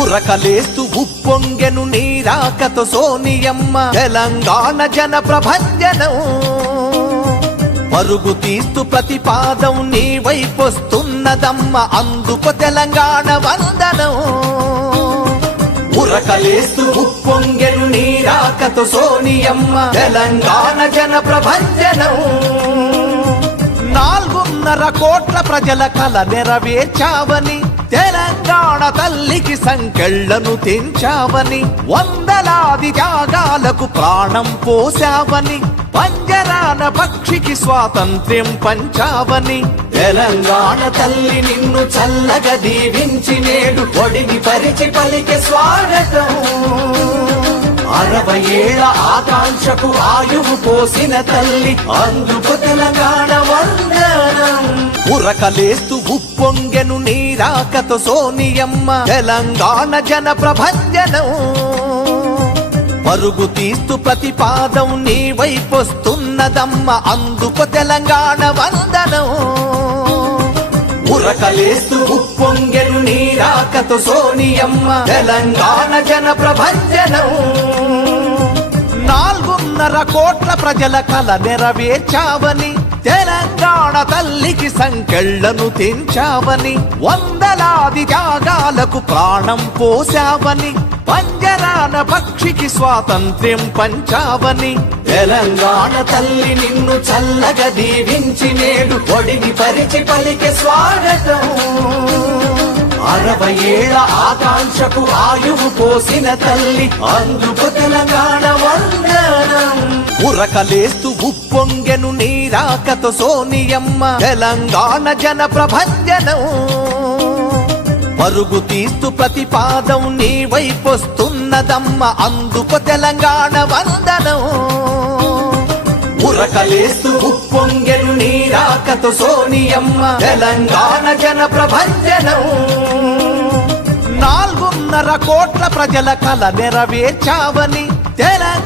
ఉరకలేస్తూ ఉప్పొంగెను నీరాకతో సోనియమ్మ తెలంగాణ జన ప్రభంజనం పరుగు తీస్తూ ప్రతిపాదం నీ వైపొస్తున్నదమ్మ అందుకు తెలంగాణ వందనం ఉరకలేస్తూ ఉప్పొంగెను నీరాకతో సోనియమ్మ తెలంగాణ జన ప్రభంజనం 4.5 కోట్ల ప్రజల కల నెరవేర్చావని తెలంగాణ తల్లికి సంకెళ్లను తెంచావని వందలాది త్యాగాలకు ప్రాణం పోసావని పంజరాన పక్షికి స్వాతంత్ర్యం పంచావని తెలంగాణ తల్లి నిన్ను చల్లగా దీవించి నేడు ఒడిని పరిచి పలికే స్వాగతం 60 ఏళ్ల ఆకాంక్షకు ఆయువు పోసిన తల్లి అందుకు తెలంగాణ వందనం ఉరకలేస్తూ ఉప్పొంగెను నీరాకతో సోనియమ్మ తెలంగాణ జన ప్రభంజనం పరుగు తీస్తూ ప్రతిపాదం నీ వైపొస్తున్నదమ్మ అందుకు తెలంగాణ వందనం ఉరకలేస్తూ ఉప్పొంగెను నీరాకతో సోనియమ్మ తెలంగాణ జన ప్రభంజనం 4.5 కోట్ల ప్రజల కల నెరవేర్చావని తెలంగాణ తల్లికి సంకెళ్లను తెంచావని వందలాది త్యాగాలకు ప్రాణం పోసావని పంజరాన పక్షికి స్వాతంత్ర్యం పంచావని తెలంగాణ తల్లి నిన్ను చల్లగా దీవించి నేడు ఒడిని పరిచి పలికే స్వాగతం 60 ఏళ్ల ఆకాంక్షకు ఆయువు పోసిన తల్లి అందుకు తెలంగాణ వందనం ఉరకలేస్తూ ఉప్పొంగెను నీరాకతో సోనియమ్మ తెలంగాణ జన ప్రభంజనం పరుగు తీస్తూ ప్రతిపాదం నీ వైపొస్తున్నదమ్మ అందుకు తెలంగాణ వందనం ఉరకలేస్తూ ఉప్పొంగెను నీరాకతో సోనియమ్మ తెలంగాణ జన ప్రభంజనం 4.5 కోట్ల ప్రజల కల నెరవేర్చావని తెలంగాణ